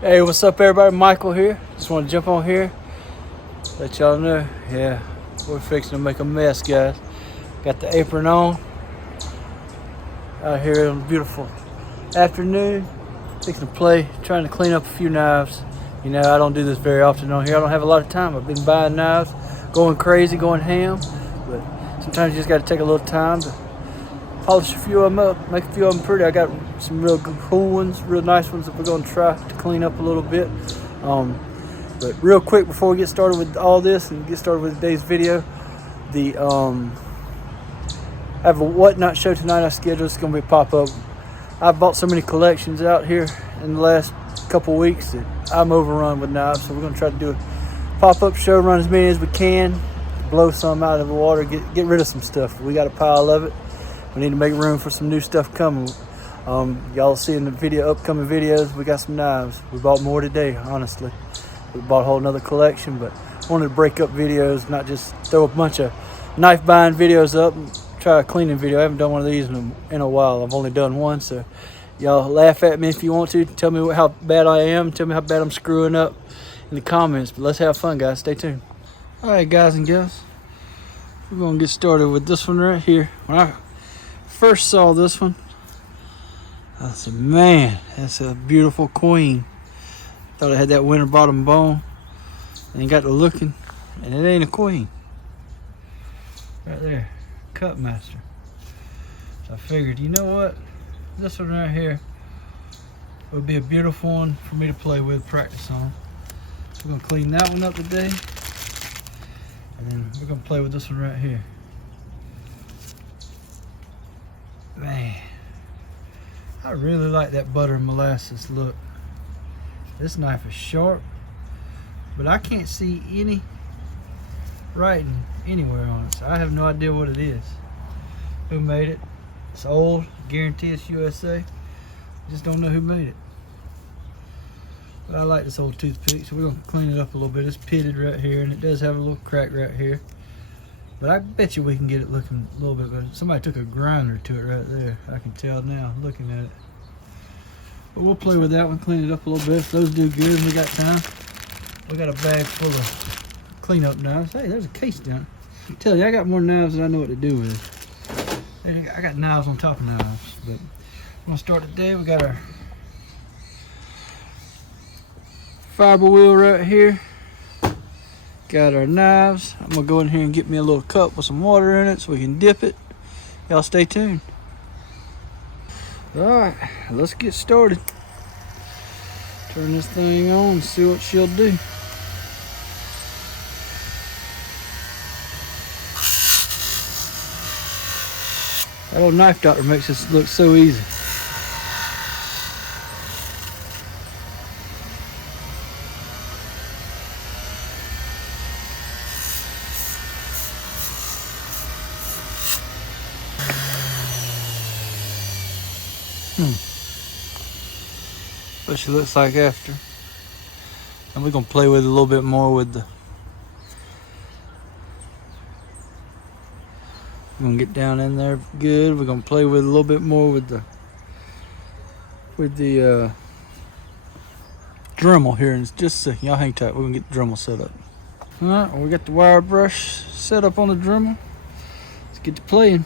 Hey, what's up everybody? Michael here. Just want to jump on here, let y'all know. Yeah, we're fixing to make a mess, guys. Got the apron on. Out here on a beautiful afternoon. Fixing to play, trying to clean up a few knives. You know, I don't do this very often on here. I don't have a lot of time. I've been buying knives, going crazy, going ham. But sometimes you just got to take a little time to polish a few of them up, make a few of them pretty. I got some real cool ones, real nice ones that we're going to try to clean up a little bit. But real quick before we get started with all this and get started with today's video, I have a whatnot show tonight I scheduled. It's going to be a pop-up. I've bought so many collections out here in the last couple weeks that I'm overrun with knives, so we're going to try to do a pop-up show, run as many as we can, blow some out of the water, get rid of some stuff. We got a pile of it. We need to make room for some new stuff coming. Y'all see in the upcoming videos, we got some knives. We bought more today, honestly. We bought a whole nother collection, but wanted to break up videos, not just throw a bunch of knife buying videos up and try a cleaning video. I haven't done one of these in a while. I've only done one, so y'all laugh at me if you want to. Tell me how bad I am. Tell me how bad I'm screwing up in the comments. But let's have fun, guys. Stay tuned. All right, guys and gals. We're going to get started with this one right here. When I first saw this one, I said, man, that's a beautiful queen. Thought it had that winter bottom bone, and got to looking, and it ain't a queen. Right there, Kutmaster. So I figured, you know what, this one right here would be a beautiful one for me to play with, practice on. So we're gonna clean that one up today, and then we're gonna play with this one right here. Man, I really like that butter and molasses look. This knife is sharp, but I can't see any writing anywhere on it, so I have no idea what it is. Who made it? It's old, guarantee it's USA. Just don't know who made it. But I like this old toothpick, so we're gonna clean it up a little bit. It's pitted right here, and it does have a little crack right here. But I bet you we can get it looking a little bit better. Somebody took a grinder to it right there. I can tell now, looking at it. But we'll play with that one, clean it up a little bit. If those do good and we got time, we got a bag full of cleanup knives. Hey, there's a case down. I tell you, I got more knives than I know what to do with. I got knives on top of knives. But we're gonna start today. We got our fiber wheel right here. Got our knives. I'm gonna go in here and get me a little cup with some water in it so we can dip it. Y'all stay tuned. All right, let's get started. Turn this thing on and see what she'll do. That old knife doctor makes this look so easy. What she looks like after. And we're gonna play with it a little bit more with the. We're gonna get down in there good. We're gonna play with it a little bit more with the Dremel here in just a second. Y'all hang tight. We're gonna get the Dremel set up. All right, well, we got the wire brush set up on the Dremel. Let's get to playing.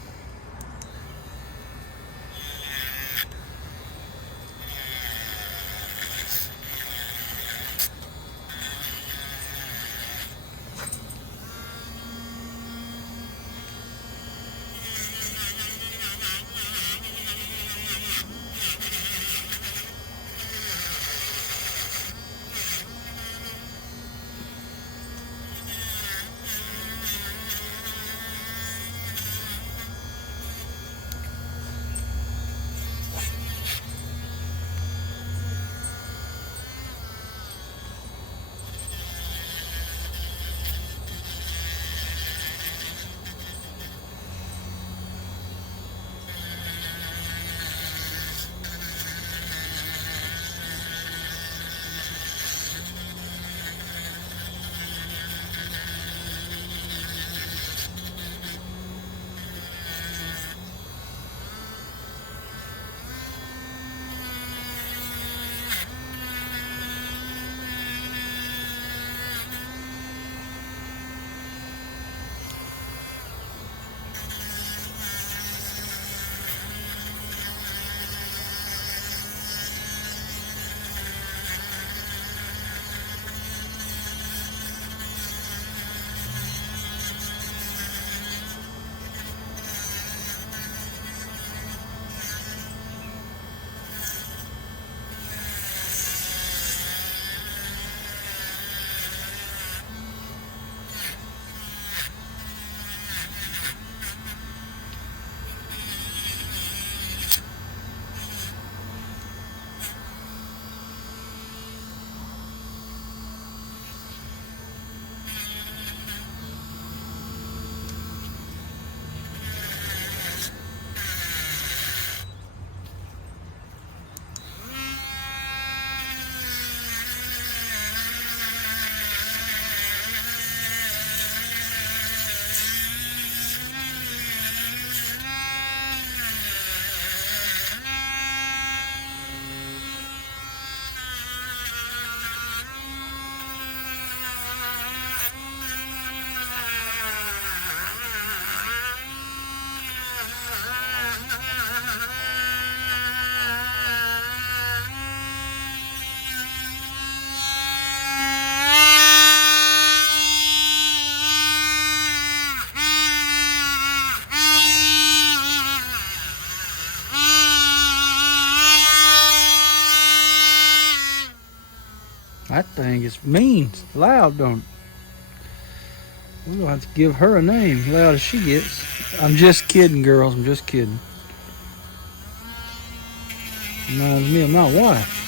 That thing is mean. It's loud, don't it? We're gonna have to give her a name, loud as she gets. I'm just kidding, girls. I'm just kidding. Reminds me of my wife.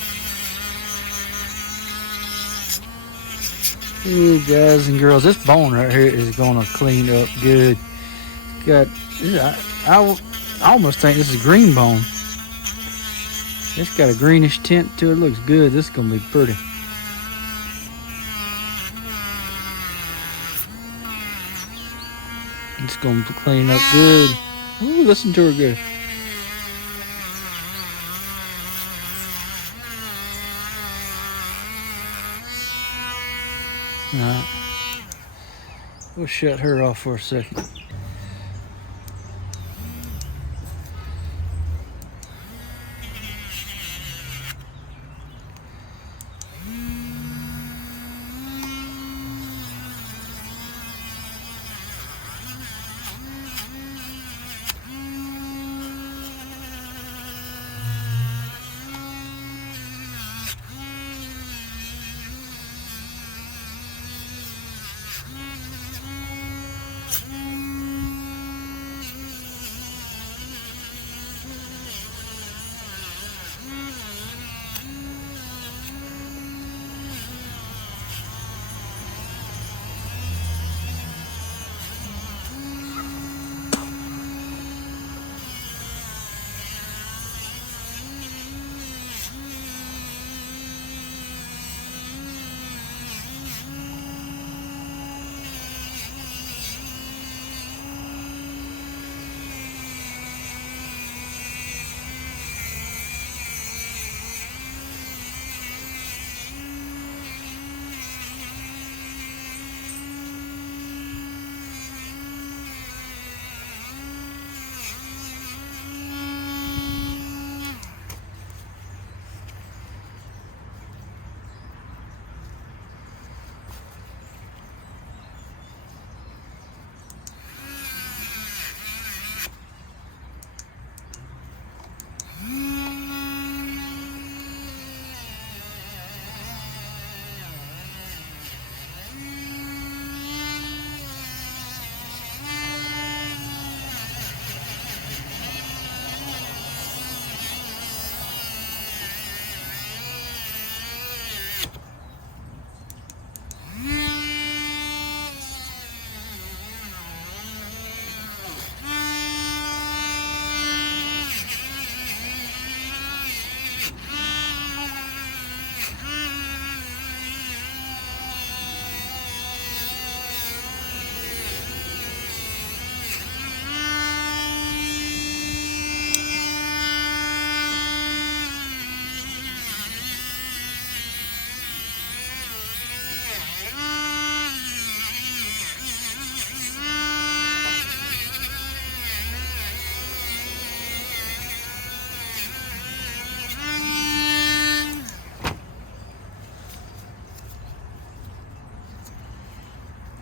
Ooh, guys and girls, this bone right here is gonna clean up good. Got, I almost think this is green bone. It's got a greenish tint to it. Looks good. This is gonna be pretty. It's gonna clean up good. Ooh, listen to her good. Alright. We'll shut her off for a second.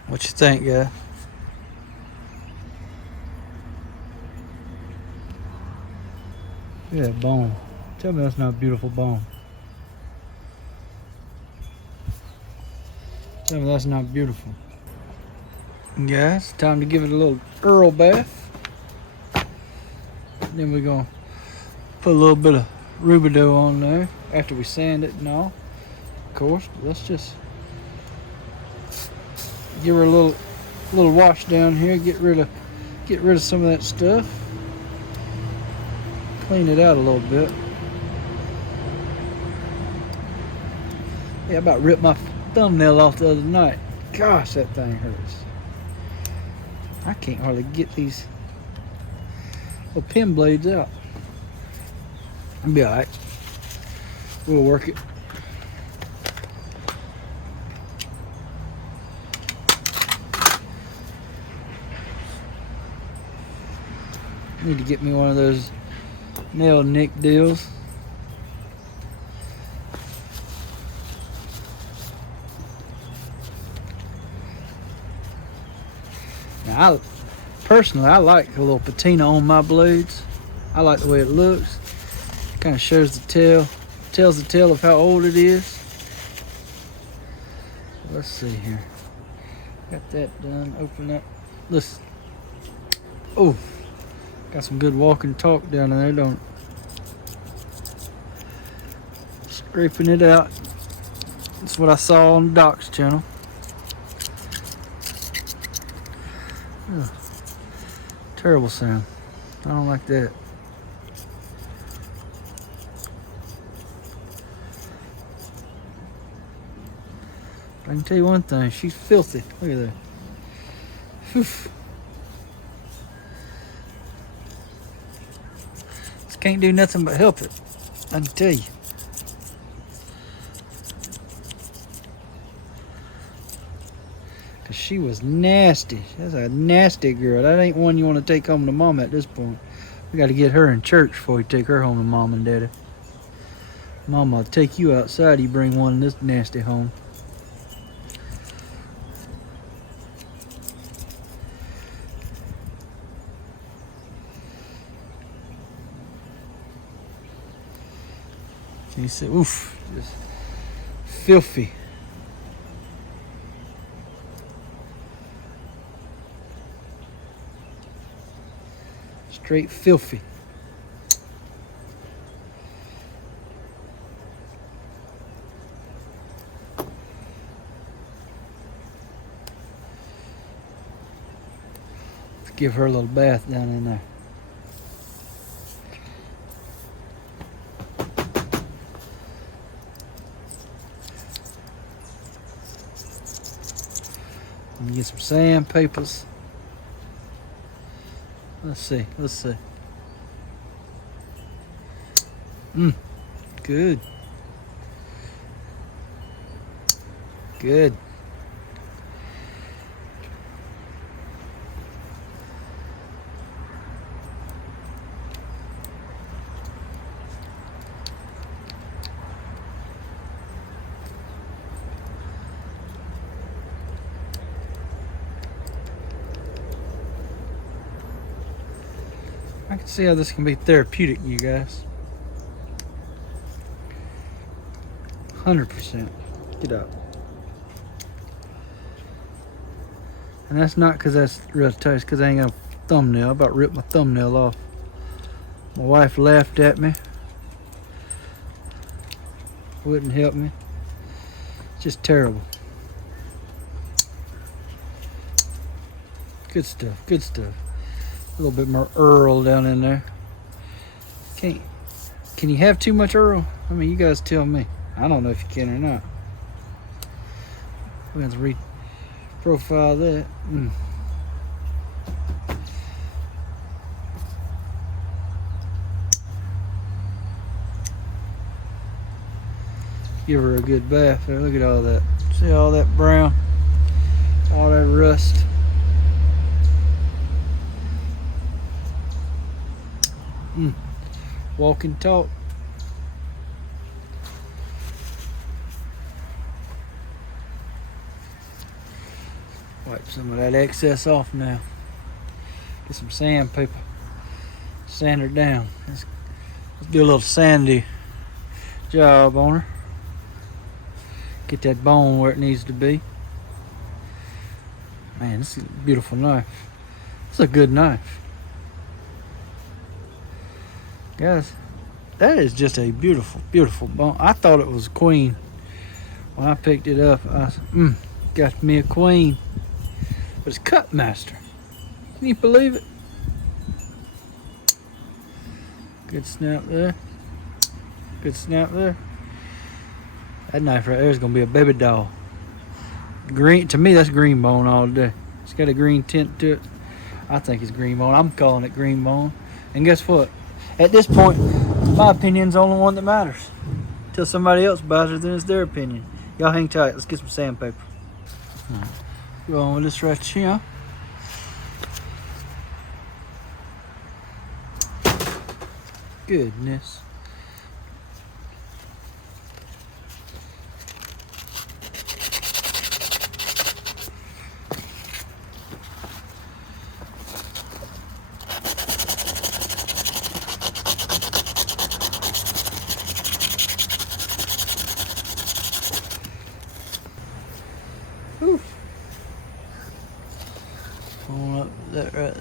What you think, guy? Look at that bone. Tell me that's not a beautiful bone. Tell me that's not beautiful. Guys, time to give it a little Earl bath. Then we're gonna put a little bit of Rubidoux on there after we sand it and all. Of course, let's just give her a little wash down here. Get rid of some of that stuff. Clean it out a little bit. Yeah, I about ripped my thumbnail off the other night. Gosh, that thing hurts. I can't hardly get these little pin blades out. I'll be alright. We'll work it. Need to get me one of those nail nick deals. Now, personally, I like a little patina on my blades. I like the way it looks. Kind of shows the tail, tells the tale of how old it is. let's see here. Got that done. Open up. Listen. Oh, got some good walk and talk down in there, don't it? Scraping it out. That's what I saw on Doc's channel. Ugh. Terrible sound. I don't like that. I can tell you one thing, she's filthy. Look at that. Whew. Just can't do nothing but help it. I can tell you. Cause she was nasty. That's a nasty girl. That ain't one you want to take home to mom at this point. We got to get her in church before we take her home to mom and daddy. Mama will take you outside. You bring one of this nasty home. You see, oof, just filthy. Straight filthy. Let's give her a little bath down in there. Let me get some sandpapers. Let's see. Good. Good. I can see how this can be therapeutic, you guys. 100%. Get up. And that's not because that's real tight, because I ain't got a thumbnail. I about ripped my thumbnail off. My wife laughed at me. Wouldn't help me. It's just terrible. Good stuff, good stuff. A little bit more Earl down in there. Can you have too much Earl? I mean, you guys tell me. I don't know if you can or not. We have to re-profile that. Give her a good bath there. Look at all that. See all that brown? All that rust. Walk and talk. Wipe some of that excess off now. Get some sandpaper. Sand her down. Let's do a little sandy job on her. Get that bone where it needs to be. Man, this is a beautiful knife. It's a good knife. Guys, that is just a beautiful, beautiful bone. I thought it was a queen. When I picked it up, I said, got me a queen. But it's Kutmaster. Can you believe it? Good snap there. Good snap there. That knife right there is going to be a baby doll. Green, to me, that's green bone all day. It's got a green tint to it. I think it's green bone. I'm calling it green bone. And guess what? At this point, my opinion's the only one that matters. Until somebody else buys it, then it's their opinion. Y'all hang tight. Let's get some sandpaper. Right. Go on with this right here. Goodness.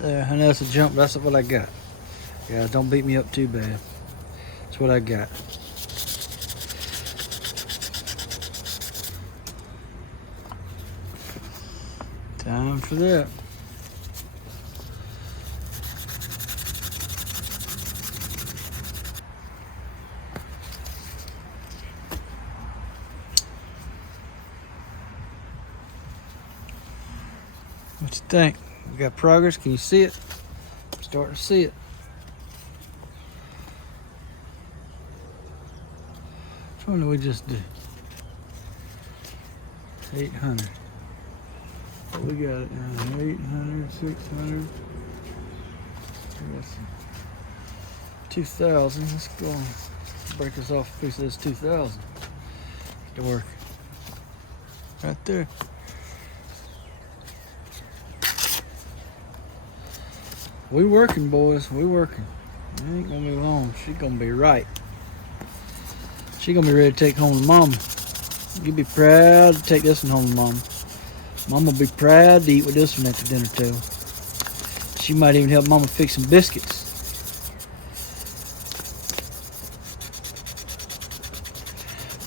there. I know it's a jump, but that's what I got. Yeah, don't beat me up too bad. That's what I got. Time for that. What you think? We got progress? Can you see it? I'm starting to see it. Which one did we just do? 800. What we got it now? 800, 600. 2,000. Let's go on. Break this off a piece of this 2,000. Get to work. Right there. We working, boys. We working. It ain't gonna be long. She gonna be right. She gonna be ready to take home to mama. You be proud to take this one home to mama. Mama will be proud to eat with this one at the dinner table. She might even help mama fix some biscuits.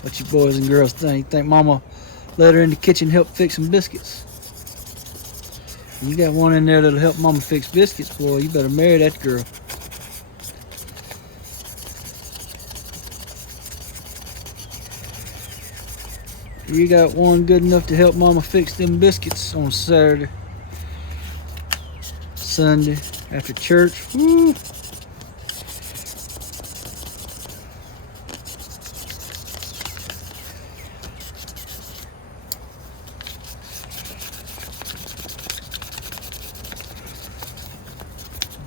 What you boys and girls think? Think mama let her in the kitchen help fix some biscuits? You got one in there that'll help mama fix biscuits, boy. You better marry that girl. You got one good enough to help mama fix them biscuits on Saturday, Sunday, after church. Woo.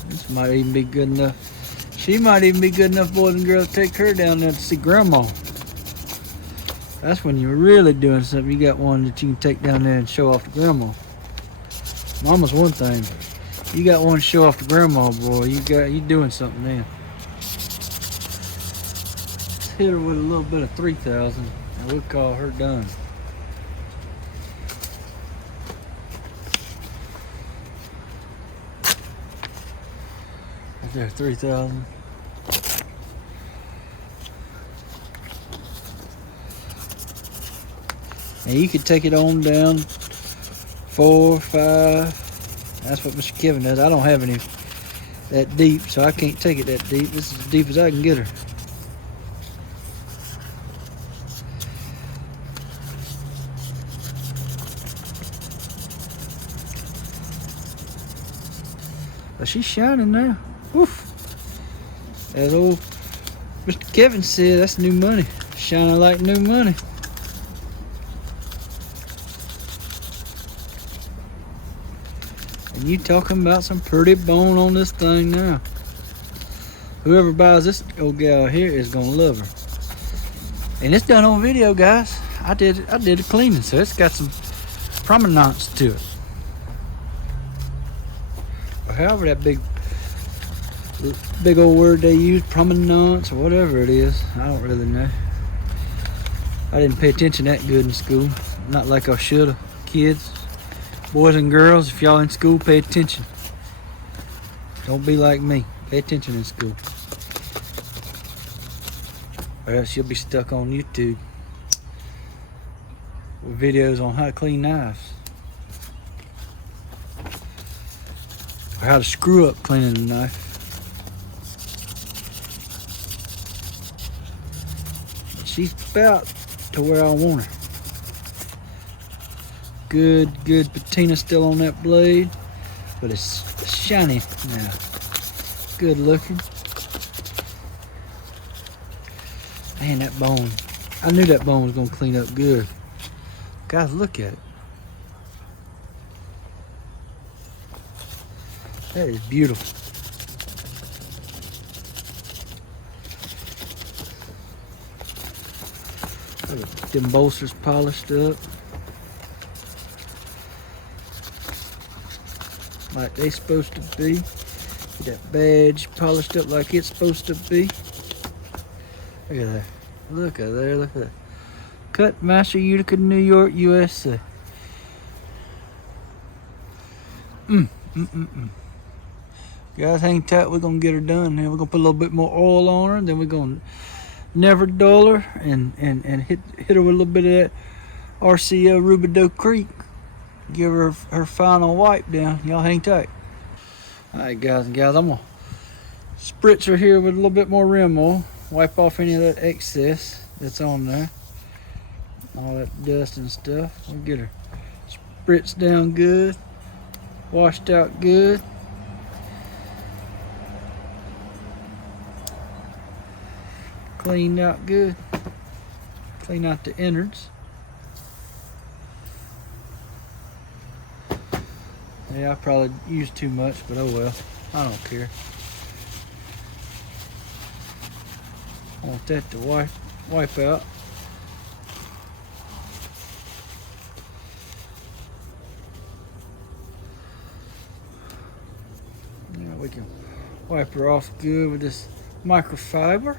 This might even be good enough. She might even be good enough, boys and girls, to take her down there to see grandma. That's when you're really doing something. You got one that you can take down there and show off to grandma. Mama's one thing. You got one to show off to grandma, boy. You doing something then. Let's hit her with a little bit of 3,000 and we'll call her done. Right there, 3,000. And you could take it on down 4, 5. That's what Mr. Kevin does. I don't have any that deep, so I can't take it that deep. This is as deep as I can get her. But she's shining now. Woof. As old Mr. Kevin said, that's new money. Shining like new money. And you talking about some pretty bone on this thing now. Whoever buys this old gal here is gonna love her. And it's done on video, guys. I did the cleaning, so it's got some prominence to it. Or however that big old word they use, prominence or whatever it is. I don't really know. I didn't pay attention that good in school. Not like I should have. Kids. Boys and girls, if y'all in school, pay attention. Don't be like me. Pay attention in school. Or else you'll be stuck on YouTube with videos on how to clean knives. Or how to screw up cleaning a knife. But she's about to where I want her. Good patina still on that blade, but it's shiny now. Good looking. Man, that bone. I knew that bone was gonna clean up good. Guys, look at it. That is beautiful. Them bolsters polished up. Like they supposed to be. Get that badge polished up like it's supposed to be. Look at that. Look at there, look at that. Kutmaster, Utica, New York, USA. Guys, hang tight. We're gonna get her done. Now we're gonna put a little bit more oil on her. Then we're gonna never dull her and hit her with a little bit of that RCO Rubidoux Creek. Give her her final wipe down. Y'all hang tight. All right, guys and gals, I'm gonna spritz her here with a little bit more rim oil. Wipe off any of that excess that's on there. All that dust and stuff. We'll get her spritzed down good. Washed out good. Cleaned out good. Clean out the innards. Yeah, I probably used too much, but oh well. I don't care. I want that to wipe out. Now we can wipe her off good with this microfiber.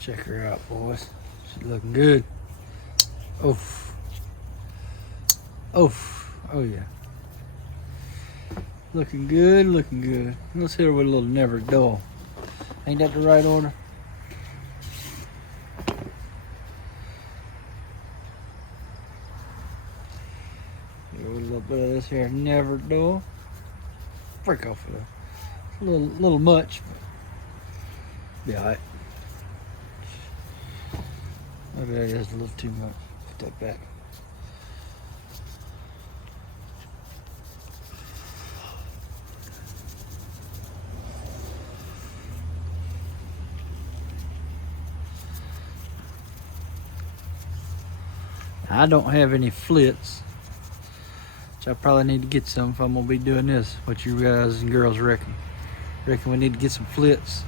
Check her out, boys. She's looking good. Oof. Oof. Oh yeah. Looking good, looking good. Let's hit her with a little never dull. Ain't that the right order? With a little bit of this here never dull. Break off of it. A little much, but be alright. Maybe that is a little too much. Put that back. I don't have any flits, which I probably need to get some if I'm gonna be doing this. What you guys and girls reckon? Reckon we need to get some flits?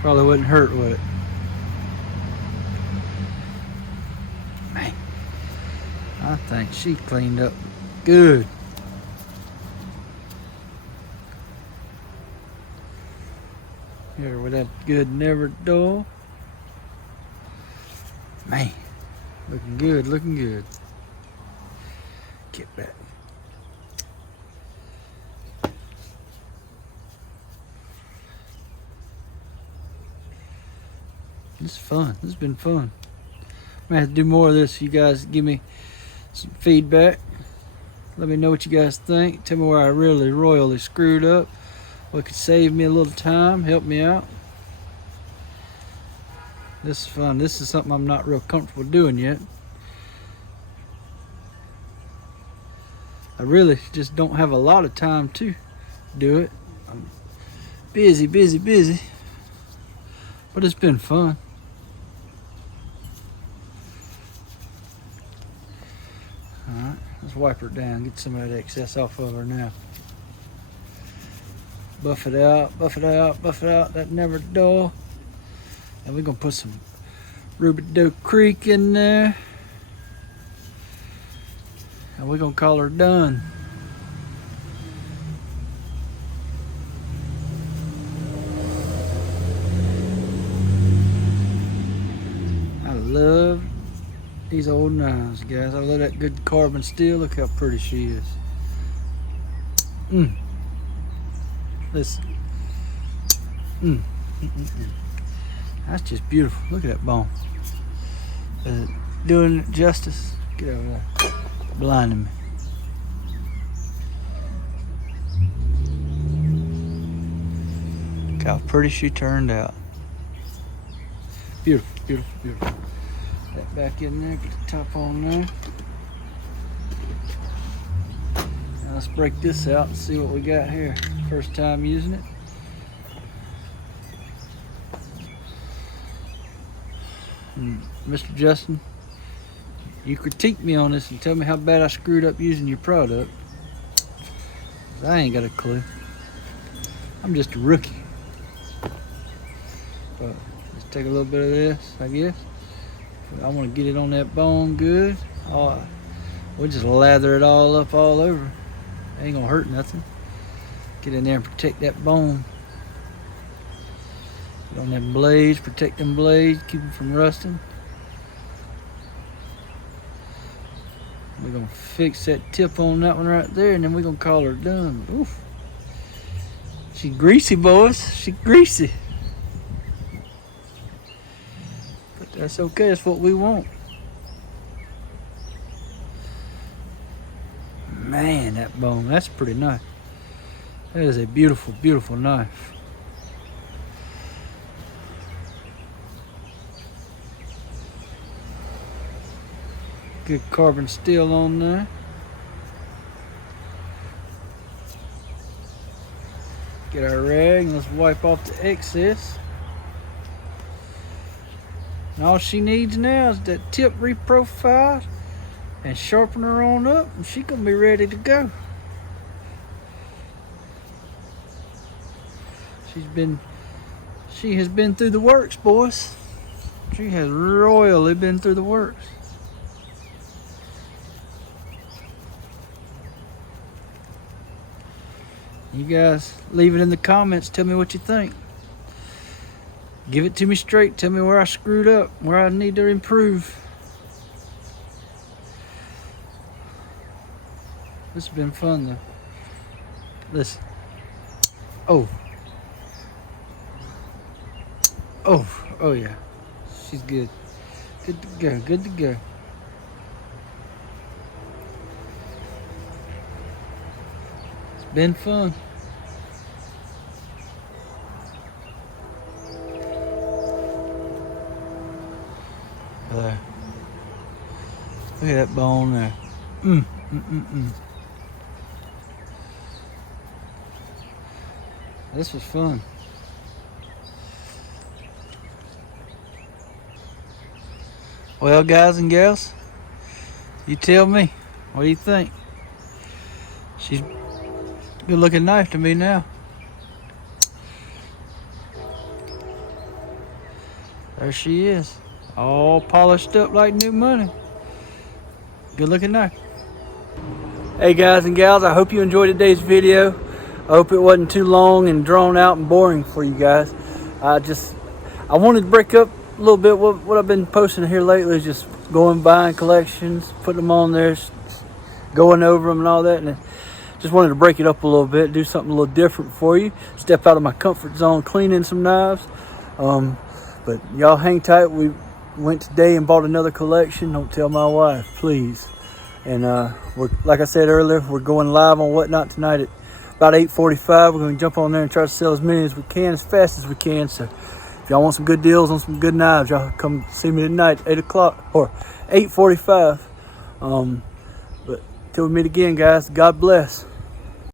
Probably wouldn't hurt, would it? Man, I think she cleaned up good. Here with that good never dull. Man, looking good, looking good. Get back. This is fun. This has been fun. I'm gonna have to do more of this. You guys give me some feedback. Let me know what you guys think. Tell me where I really royally screwed up. What could save me a little time, help me out. This is fun. This is something I'm not real comfortable doing yet. I really just don't have a lot of time to do it. I'm busy. But it's been fun. Alright, let's wipe her down. Get some of that excess off of her now. Buff it out, buff it out, buff it out. That never dull. And we're gonna put some Rubidoux Creek in there. And we're gonna call her done. I love these old knives, guys. I love that good carbon steel. Look how pretty she is. Listen. That's just beautiful. Look at that bone. Is it doing it justice? Get over there. Blinding me. Look how pretty she turned out. Beautiful, beautiful, beautiful. That back in there. Get the top on there. Now let's break this out and see what we got here. First time using it. Mr. Justin, you critique me on this and tell me how bad I screwed up using your product. I ain't got a clue. I'm just a rookie. But let's take a little bit of this, I guess. I want to get it on that bone good. We'll just lather it all up all over. Ain't gonna hurt nothing. Get in there and protect that bone. Put on them blades, protect them blades, keep them from rusting. We're gonna fix that tip on that one right there, and then we're gonna call her done. Oof. She greasy, boys. She greasy. But that's okay. That's what we want. Man, that bone. That's pretty nice. That is a beautiful, beautiful knife. Good carbon steel on there. Get our rag and let's wipe off the excess. And all she needs now is that tip reprofiled and sharpen her on up, and she's gonna be ready to go. She has been through the works, boys. She has royally been through the works. You guys leave it in the comments. Tell me what you think. Give it to me straight. Tell me where I screwed up, where I need to improve. This has been fun though. Listen. Oh. Oh yeah. She's good. Good to go. Good to go. It's been fun. There. Look at that bone there. This was fun. Well, guys and gals, you tell me. What do you think? She's a good looking knife to me now. There she is. All polished up like new money. Good looking knife. Hey guys and gals, I hope you enjoyed today's video. I hope it wasn't too long and drawn out and boring for you guys. I wanted to break up a little bit. What I've been posting here lately is just going buying collections, putting them on there, going over them and all that, and just wanted to break it up a little bit, do something a little different for you, step out of my comfort zone cleaning some knives. But y'all hang tight. We went today and bought another collection. Don't tell my wife, please. And we're, like I said earlier, we're going live on Whatnot tonight at about 8:45. We're going to jump on there and try to sell as many as we can, as fast as we can. So if y'all want some good deals on some good knives, y'all come see me tonight at 8 o'clock or 8:45. But till we meet again, guys, God bless.